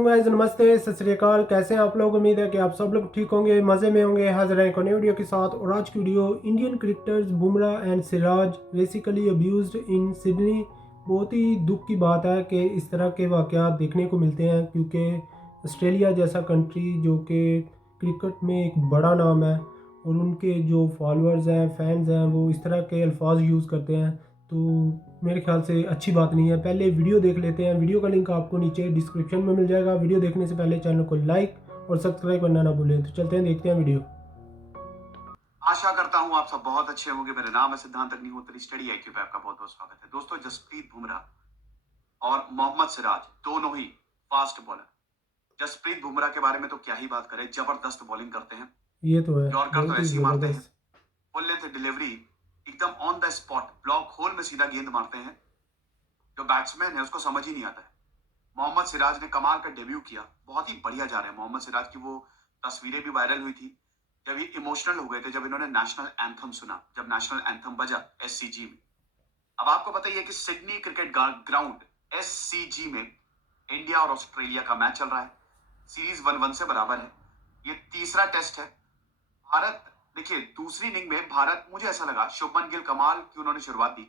वालेकुम गाइस, नमस्ते, सत श्री अकाल। कैसे हैं आप लोग? उम्मीद है कि आप सब लोग ठीक होंगे, मज़े में होंगे। हाजिर हैं एक नई वीडियो के साथ। और आज की video Indian cricketers Bumrah and Siraj basically abused in Sydney. बहुत ही दुख की बात है कि इस तरह के वाक़यात देखने को मिलते हैं, क्योंकि ऑस्ट्रेलिया जैसा कंट्री जो कि क्रिकेट में एक बड़ा नाम है और उनके जो फॉलोअर्स हैं, फैंस हैं, वो इस तरह के अल्फाज यूज़ करते हैं, तो मेरे ख्याल से अच्छी बात नहीं है। पहले वीडियो देख लेते हैं। वीडियो का लिंक आपको नीचे डिस्क्रिप्शन में मिल जाएगा। वीडियो देखने से पहले चैनल को लाइक और सब्सक्राइब करना ना भूलें। तो चलते हैं, देखते हैं वीडियो। आशा करता हूं आप सब बहुत अच्छे होंगे। मेरा नाम है सिद्धांत अग्निहोत्री। स्टडी आईक्यू पे आपका बहुत बहुत स्वागत है। दोस्तों, जसप्रीत बुमराह और मोहम्मद सिराज दोनों ही फास्ट बॉलर। जसप्रीत बुमराह के बारे में तो क्या ही बात करें, जबरदस्त बॉलिंग करते हैं। ये तो है, यॉर्कर तो बहुत ही ऐसे ही मारते हैं, ज़बरदस्त। फुल लेंथ डिलीवरी, एकदम on the spot block whole में सीधा गेंद मारते हैं। जो बैट्समैन है उसको समझ ही नहीं आता है। मोहम्मद सिराज ने कमाल का डेब्यू किया, बहुत ही बढ़िया जा रहे हैं। मोहम्मद सिराज की वो तस्वीरें भी वायरल हुई थी जब ये इमोशनल हो गए थे, जब इन्होंने नेशनल एंथम सुना, जब नेशनल एंथम बजा एससीजी में। अब आपको पता ही है कि सिडनी क्रिकेट ग्राउंड एससीजी में इंडिया और ऑस्ट्रेलिया का मैच चल रहा है। सीरीज 1-1 से बराबर है। ये तीसरा टेस्ट है। भारत, देखिए दूसरी इनिंग में भारत, मुझे ऐसा लगा शुभमन गिल कमाल की उन्होंने शुरुआत दी,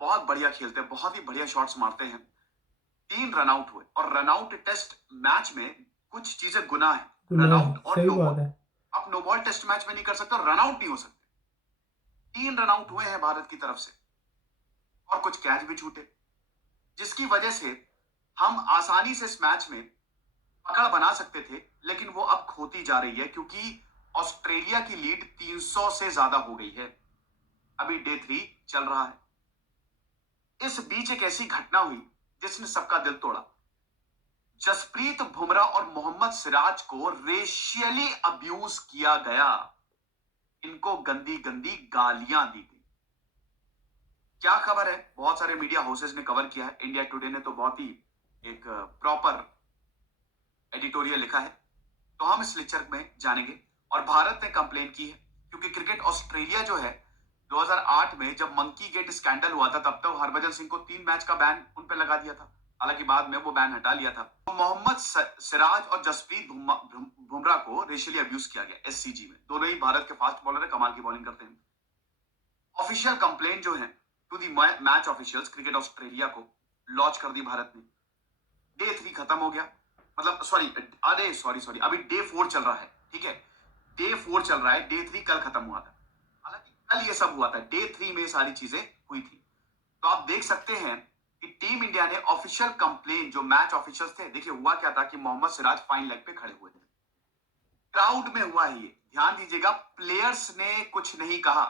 बहुत बढ़िया खेलते हैं, बहुत ही बढ़िया शॉट्स मारते हैं। 3 रनआउट हुए और रनआउट टेस्ट मैच में कुछ चीजें गुना है, गुनाह है, रनआउट और सही नो बात बॉल। है। आप नो बॉल टेस्ट मैच में नहीं कर सकते, रनआउट नहीं हो सकते। 3 रनआउट हुए हैं भारत की तरफ से और कुछ कैच भी छूटे, जिसकी वजह से हम आसानी से इस मैच में पकड़ बना सकते थे। लेकिन वो अब खोती जा रही है, क्योंकि ऑस्ट्रेलिया की लीड 300 से ज्यादा हो गई है। अभी डे 3 चल रहा है। इस बीच एक ऐसी घटना हुई जिसने सबका दिल तोड़ा। जसप्रीत बुमराह और मोहम्मद सिराज को रेशियली अब्यूज किया गया। इनको गंदी गंदी गालियां दी गई। क्या खबर है, बहुत सारे मीडिया हाउसेस ने कवर किया है। इंडिया टुडे ने तो बहुत ही एक प्रॉपर एडिटोरियल लिखा है, तो हम इस लेक्चर में जानेंगे। और भारत ने कंप्लेन की है, क्योंकि क्रिकेट ऑस्ट्रेलिया जो है 2008 में जब मंकी गेट स्कैंडल हुआ था, तब तो हरभजन सिंह को 3 मैच का बैन उन पे लगा दिया था। हालांकि बाद में वो बैन हटा लिया था। तो मोहम्मद सिराज और जसप्रीत बुमराह को रेशियली अब्यूज किया गया एससीजी में। दोनों ही भारत के फास्ट बॉलर है, कमाल की बॉलिंग करते हैं। ऑफिशियल कंप्लेन जो है to the match officials cricket Australia को लॉन्च कर दी भारत ने। डे 3 खत्म हो गया, मतलब सॉरी अभी डे 4 चल रहा है, ठीक है। डे 4 चल रहा है, डे 3 कल खत्म हुआ था। हालांकि कल ये सब हुआ था, डे 3 में सारी चीजें हुई थी। तो आप देख सकते हैं कि टीम इंडिया ने ऑफिशियल कंप्लेन, जो मैच ऑफिशियल्स थे, देखिए हुआ क्या था कि मोहम्मद सिराज फाइन लेग पे खड़े हुए थे। क्राउड में हुआ है ये, ध्यान दीजिएगा। प्लेयर्स ने कुछ नहीं कहा।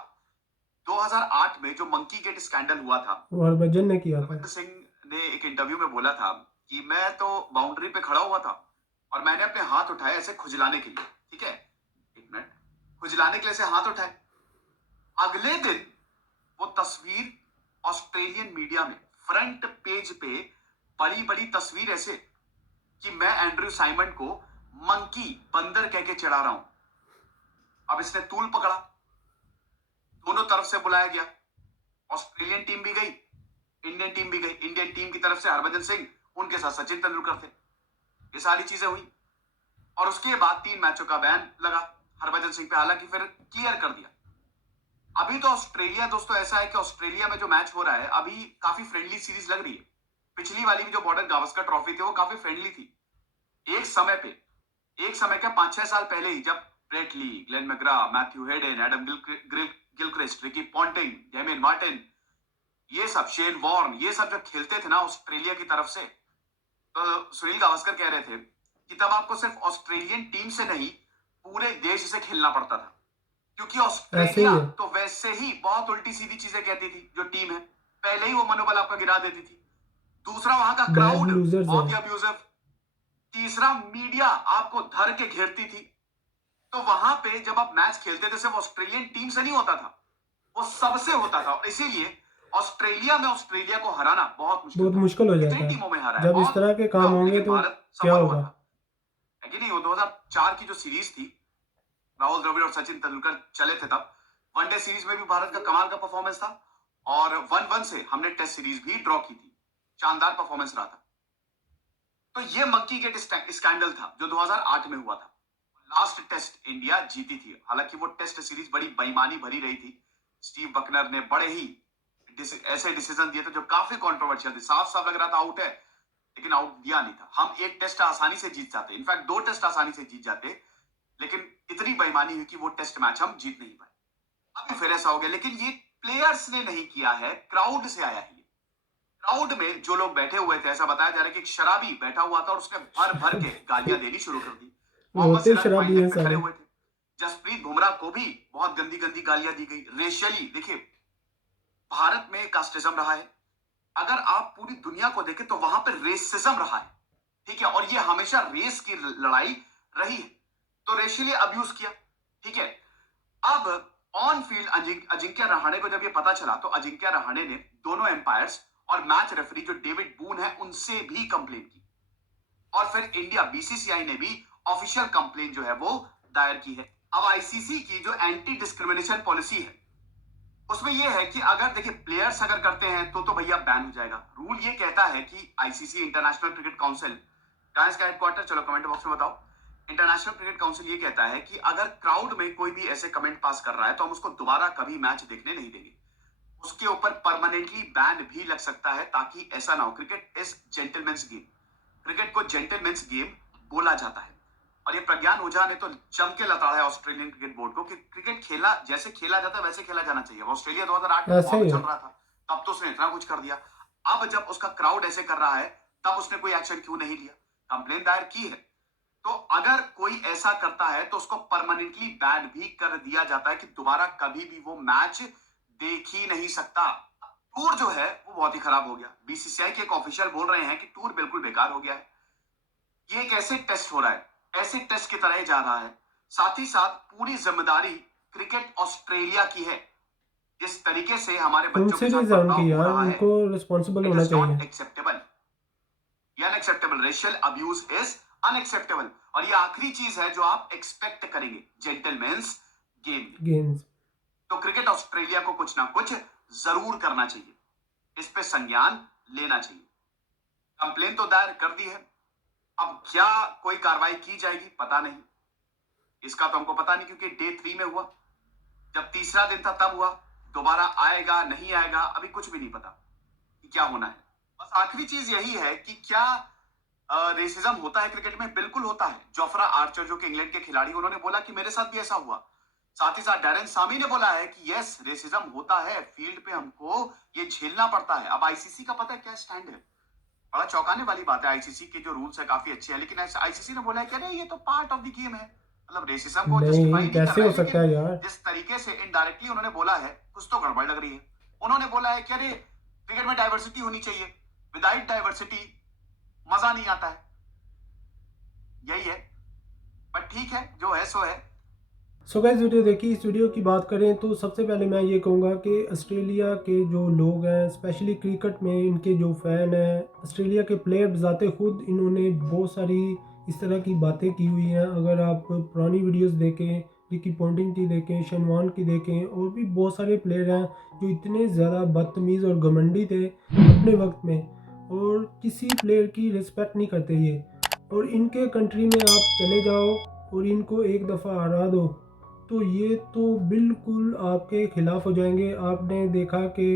2008 में जो मंकी गेट स्कैंडल हुआ था, वो हरभजन ने किया था। हरभजन सिंह ने एक इंटरव्यू में बोला था कि मैं तो बाउंड्री पे खड़ा हुआ था और मैंने अपने हाथ उठाए ऐसे खुजलाने के लिए, ठीक है, एक मिनट, खुजलाने के लिए ऐसे हाथ उठाए। अगले दिन वो तस्वीर ऑस्ट्रेलियन मीडिया में फ्रंट पेज पे बड़ी बड़ी तस्वीर ऐसे कि मैं एंड्रयू साइमंड को मंकी, बंदर कह के चढ़ा रहा हूं। अब इसने तूल पकड़ा, दोनों तरफ से बुलाया गया। ऑस्ट्रेलियन टीम भी गई, इंडियन टीम भी गई। इंडियन टीम की तरफ से हरभजन सिंह, उनके साथ सचिन तेंदुलकर थे। ये सारी चीजें हुई और उसके बाद 3 मैचों का बैन लगा हरभजन सिंह पे। हालांकि फिर क्लियर कर दिया। अभी तो ऑस्ट्रेलिया, दोस्तों ऐसा है कि ऑस्ट्रेलिया में जो मैच हो रहा है अभी काफी फ्रेंडली सीरीज लग रही है। पिछली वाली भी जो बॉर्डर गावस्कर ट्रॉफी थी वो काफी फ्रेंडली थी। एक समय क्या 5-6 साल पहले ही, जब Brett Lee, Glenn McGrath, Matthew Hayden, Adam Gilchrist, Ricky Ponting, Damien Martyn, ये सब, शेन वॉर्न, ये सब जब खेलते थे ना ऑस्ट्रेलिया की तरफ से, तो सुनील गावस्कर कह रहे थे कि तब आपको सिर्फ ऑस्ट्रेलियन टीम से नहीं, पूरे देश से खेलना पड़ता था, क्योंकि ऐसे ही ऑस्ट्रेलिया है। तो वैसे ही बहुत उल्टी सीधी चीजें कहती थी। जो टीम है पहले ही वो मनोबल आपका गिरा देती थी। दूसरा, वहां का बैड क्राउड लूजर्स बहुत हैं। ही अब्यूजिव। तीसरा, मीडिया आपको धर के घेरती थी। तो वहां पे जब आप मैच खेलते थे, सिर्फ ऑस्ट्रेलियन टीम से नहीं होता था, वो सबसे होता था। और इसीलिए ऑस्ट्रेलिया में ऑस्ट्रेलिया को हराना बहुत मुश्किल बहुत था। मुश्किल हो कितनी जाता है टीमों में हरा है, जब इस बहुत तरह के काम कम, होंगे, लेकिन तो भारत क्या सफल हुआ होगा। था। है कि नहीं? वो 2004 की जो सीरीज थी, राहुल द्रविड़ और सचिन तेंदुलकर चले थे तब, वनडे सीरीज में भी भारत का कमाल का परफॉर्मेंस था। और 1-1 से हमने टेस्ट सीरीज भी ड्रॉ की थी। शानदार परफॉर्मेंस रहा था। तो ये मंकी गेट स्कैंडल था जो 2008 में हुआ था। लास्ट टेस्ट इंडिया जीती थी, हालांकि वो टेस्ट सीरीज बड़ी बेईमानी भरी रही थी। स्टीव बकनर ने बड़े ही ऐसे डिसीजन दिए थे जो काफी कंट्रोवर्शियल थे। साफ साफ लग रहा था आउट है, लेकिन आउट दिया नहीं था। हम एक टेस्ट आसानी से जीत जाते, इनफैक्ट 2 टेस्ट आसानी से जीत जाते, लेकिन इतनी बेईमानी हुई कि वो टेस्ट मैच हम जीत नहीं पाए। अभी फिर ऐसा हो गया, लेकिन ये प्लेयर्स ने नहीं किया है, क्राउड से आया है। क्राउड में जो लोग बैठे हुए थे, ऐसा बताया जा रहा है कि एक शराबी बैठा हुआ था और उसने भर भर के गालियां देनी शुरू कर दी। मोहम्मद होते सिराज शराबी फाइनल हैं पे खड़े सारे। हुए थे। जसप्रीत बुमराह को भी बहुत गंदी गंदी गालियां दी गई। रेशियली देखिए, भारत में कास्टिज्म रहा है, अगर आप पूरी दुनिया को देखें तो वहां पर रेसिज्म रहा है, ठीक है, और ये हमेशा रेस की लड़ाई रही है। तो रेशियली अब्यूज किया, ठीक है। अब ऑन फील्ड अजिंक्य रहाणे को जब ये पता चला तो अजिंक्य रहाणे ने दोनों एम्पायर्स और मैच रेफरी जो डेविड बून है उनसे भी कंप्लेन की, और फिर इंडिया बीसीसीआई ने भी ऑफिशियल कंप्लेन जो है वो दायर की है। अब आईसीसी की जो एंटी डिस्क्रिमिनेशन पॉलिसी है उसमें यह है कि अगर देखिए प्लेयर्स अगर करते हैं तो भैया बैन हो जाएगा। रूल ये कहता है कि आईसीसी इंटरनेशनल क्रिकेट काउंसिल, कहां इसका हेडक्वार्टर, चलो कमेंट बॉक्स में बताओ। इंटरनेशनल क्रिकेट काउंसिल ये कहता है कि अगर क्राउड में कोई भी ऐसे कमेंट पास कर रहा है तो हम उसको दोबारा कभी मैच देखने नहीं देंगे। उसके ऊपर परमानेंटली बैन भी लग सकता है, ताकि ऐसा ना हो। Cricket is gentleman's game, cricket को जेंटलमैन्स गेम बोला जाता है। और ये प्रज्ञान ओझा ने तो जम के लताड़ा है ऑस्ट्रेलियन क्रिकेट बोर्ड को कि क्रिकेट खेला जैसे खेला जाता है वैसे खेला जाना चाहिए। ऑस्ट्रेलिया 2008 में ऐसे ही चल है। रहा था, तब तो उसने इतना कुछ कर दिया। अब जब उसका क्राउड ऐसे कर रहा है तब उसने कोई एक्शन क्यों नहीं लिया? कंप्लेन दायर की है, तो अगर कोई ऐसा करता है तो उसको परमानेंटली बैन भी कर दिया जाता है कि दोबारा कभी भी वो मैच देख ही नहीं सकता। टूर जो है वो बहुत ही खराब हो गया। बीसीसीआई के एक ऑफिशियल बोल रहे हैं कि टूर बिल्कुल बेकार हो गया है। ये एक ऐसे टेस्ट हो रहा है, ऐसे टेस्ट की तरह जा रहा है। साथ ही साथ पूरी जिम्मेदारी क्रिकेट ऑस्ट्रेलिया की है। जिस तरीके से हमारे होम बच्चों के साथ सीरीज है बर्ताव उनकी हो यार, रहा है, उनको रिस्पॉन्सिबल इट होना इज चाहिए। Not acceptable. ये unacceptable. Racial abuse is unacceptable. और ये आखिरी चीज है जो आप एक्सपेक्ट करेंगे जेंटलमैन्स गेम में। गेम्स तो क्रिकेट ऑस्ट्रेलिया को कुछ ना कुछ जरूर करना चाहिए, इस पे संज्ञान लेना चाहिए। कंप्लेन तो दायर कर दी है, अब क्या कोई कार्रवाई की जाएगी पता नहीं। इसका तो हमको पता नहीं, क्योंकि डे 3 में हुआ, जब तीसरा दिन था तब हुआ। दोबारा आएगा नहीं आएगा अभी कुछ भी नहीं पता कि क्या होना है। बस आखिरी चीज यही है कि क्या रेसिज्म होता है क्रिकेट में? बिल्कुल होता है। जोफ्रा आर्चर जो कि इंग्लैंड के खिलाड़ी, उन्होंने बोला कि मेरे साथ भी ऐसा हुआ। साथ ही साथ डैरेन सामी ने बोला है कि यस रेसिज्म होता है, फील्ड पे हमको ये झेलना पड़ता है। अब आईसीसी का पता है क्या स्टैंड है? बड़ा चौंकाने वाली बात है। आईसीसी के जो रूल्स है काफी अच्छे हैं, लेकिन आईसीसी ने बोला है कि अरे ये तो पार्ट ऑफ द गेम है, मतलब रेसिज्म को जस्टिफाई नहीं, नहीं कर कैसे रहा हो है, सकता है लेकिन यार। जिस तरीके से इनडायरेक्टली उन्होंने बोला है कुछ तो गड़बड़ लग रही है। उन्होंने बोला है कि अरे क्रिकेट में डाइवर्सिटी होनी चाहिए, विदाउट डाइवर्सिटी मजा नहीं आता है। यही है, बट ठीक है, जो है सो है। सो गाइस, वीडियो देखी। इस वीडियो की बात करें तो सबसे पहले मैं ये कहूँगा कि ऑस्ट्रेलिया के जो लोग हैं, स्पेशली क्रिकेट में इनके जो फ़ैन हैं, ऑस्ट्रेलिया के प्लेयर बजाते खुद इन्होंने बहुत सारी इस तरह की बातें की हुई हैं। अगर आप पुरानी वीडियोस देखें, रिकी पॉन्टिंग की देखें, शेन वॉर्न की देखें, और भी बहुत सारे प्लेयर हैं जो इतने ज़्यादा बदतमीज़ और घमंडी थे अपने वक्त में, और किसी प्लेयर की रिस्पेक्ट नहीं करते ये। और इनके कंट्री में आप चले जाओ और इनको एक दफ़ा हरा दो तो ये तो बिल्कुल आपके ख़िलाफ़ हो जाएंगे। आपने देखा कि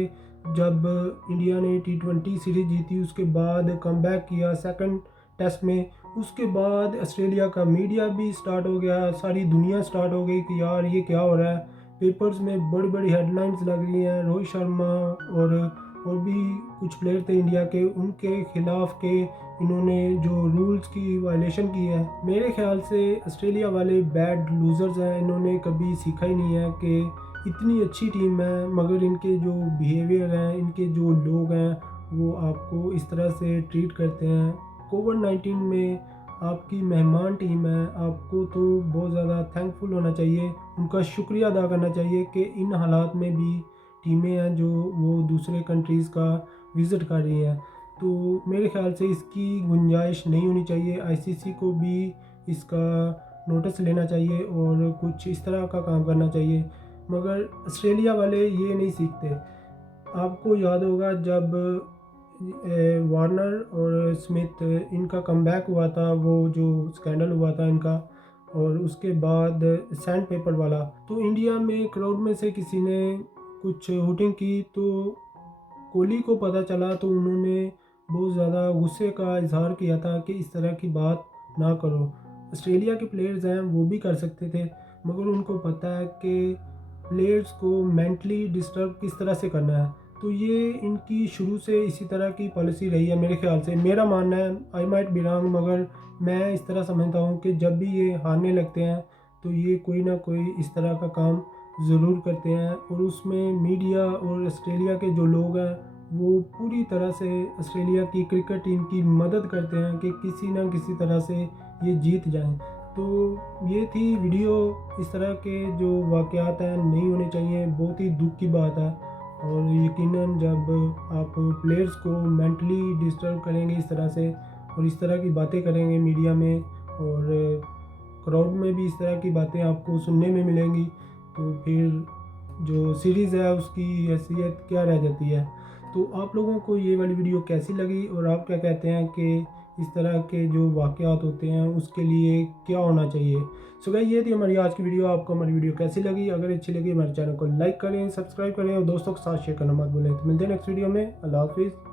जब इंडिया ने T20 सीरीज़ जीती, उसके बाद कमबैक किया सेकंड टेस्ट में, उसके बाद ऑस्ट्रेलिया का मीडिया भी स्टार्ट हो गया, सारी दुनिया स्टार्ट हो गई कि यार ये क्या हो रहा है। पेपर्स में बड़ी बड़ी हेडलाइंस लग रही हैं। रोहित शर्मा और भी कुछ प्लेयर थे इंडिया के, उनके खिलाफ के इन्होंने जो रूल्स की वायलेशन की है। मेरे ख्याल से ऑस्ट्रेलिया वाले बैड लूज़र्स हैं। इन्होंने कभी सीखा ही नहीं है कि इतनी अच्छी टीम है मगर इनके जो बिहेवियर हैं, इनके जो लोग हैं, वो आपको इस तरह से ट्रीट करते हैं। कोविड-19 में आपकी मेहमान टीम है, आपको तो बहुत ज़्यादा थैंकफुल होना चाहिए, उनका शुक्रिया अदा करना चाहिए कि इन हालात में भी टीमें हैं जो वो दूसरे कंट्रीज़ का विज़िट कर रही हैं। तो मेरे ख़्याल से इसकी गुंजाइश नहीं होनी चाहिए। आईसीसी को भी इसका नोटिस लेना चाहिए और कुछ इस तरह का काम करना चाहिए, मगर ऑस्ट्रेलिया वाले ये नहीं सीखते। आपको याद होगा जब वार्नर और स्मिथ इनका कमबैक हुआ था, वो जो स्कैंडल हुआ था इनका, और उसके बाद सैंड पेपर वाला, तो इंडिया में क्राउड में से किसी ने कुछ हुटिंग की तो कोहली को पता चला, तो उन्होंने बहुत ज़्यादा गुस्से का इजहार किया था कि इस तरह की बात ना करो। ऑस्ट्रेलिया के प्लेयर्स हैं वो भी कर सकते थे, मगर उनको पता है कि प्लेयर्स को मेंटली डिस्टर्ब किस तरह से करना है, तो ये इनकी शुरू से इसी तरह की पॉलिसी रही है मेरे ख्याल से। मेरा मानना है, आई माइट बी रॉन्ग, मगर मैं इस तरह समझता हूँ कि जब भी ये हारने लगते हैं तो ये कोई ना कोई इस तरह का काम ज़रूर करते हैं, और उसमें मीडिया और ऑस्ट्रेलिया के जो लोग हैं वो पूरी तरह से ऑस्ट्रेलिया की क्रिकेट टीम की मदद करते हैं कि किसी ना किसी तरह से ये जीत जाएं। तो ये थी वीडियो। इस तरह के जो वाक़यात हैं नहीं होने चाहिए, बहुत ही दुख की बात है, और यकीनन जब आप प्लेयर्स को मेंटली डिस्टर्ब करेंगे इस तरह से और इस तरह की बातें करेंगे मीडिया में और क्राउड में भी इस तरह की बातें आपको सुनने में मिलेंगी, तो फिर जो सीरीज़ है उसकी हैसियत क्या रह जाती है। तो आप लोगों को ये वाली वीडियो कैसी लगी और आप क्या कहते हैं कि इस तरह के जो वाक़यात होते हैं उसके लिए क्या होना चाहिए। सो गाइस, ये थी हमारी आज की वीडियो। आपको हमारी वीडियो कैसी लगी? अगर अच्छी लगी हमारे चैनल को लाइक करें, सब्सक्राइब करें और दोस्तों के साथ शेयर करना मत भूलें। तो मिलते हैं नेक्स्ट वीडियो में। अल्लाह हाफिज़।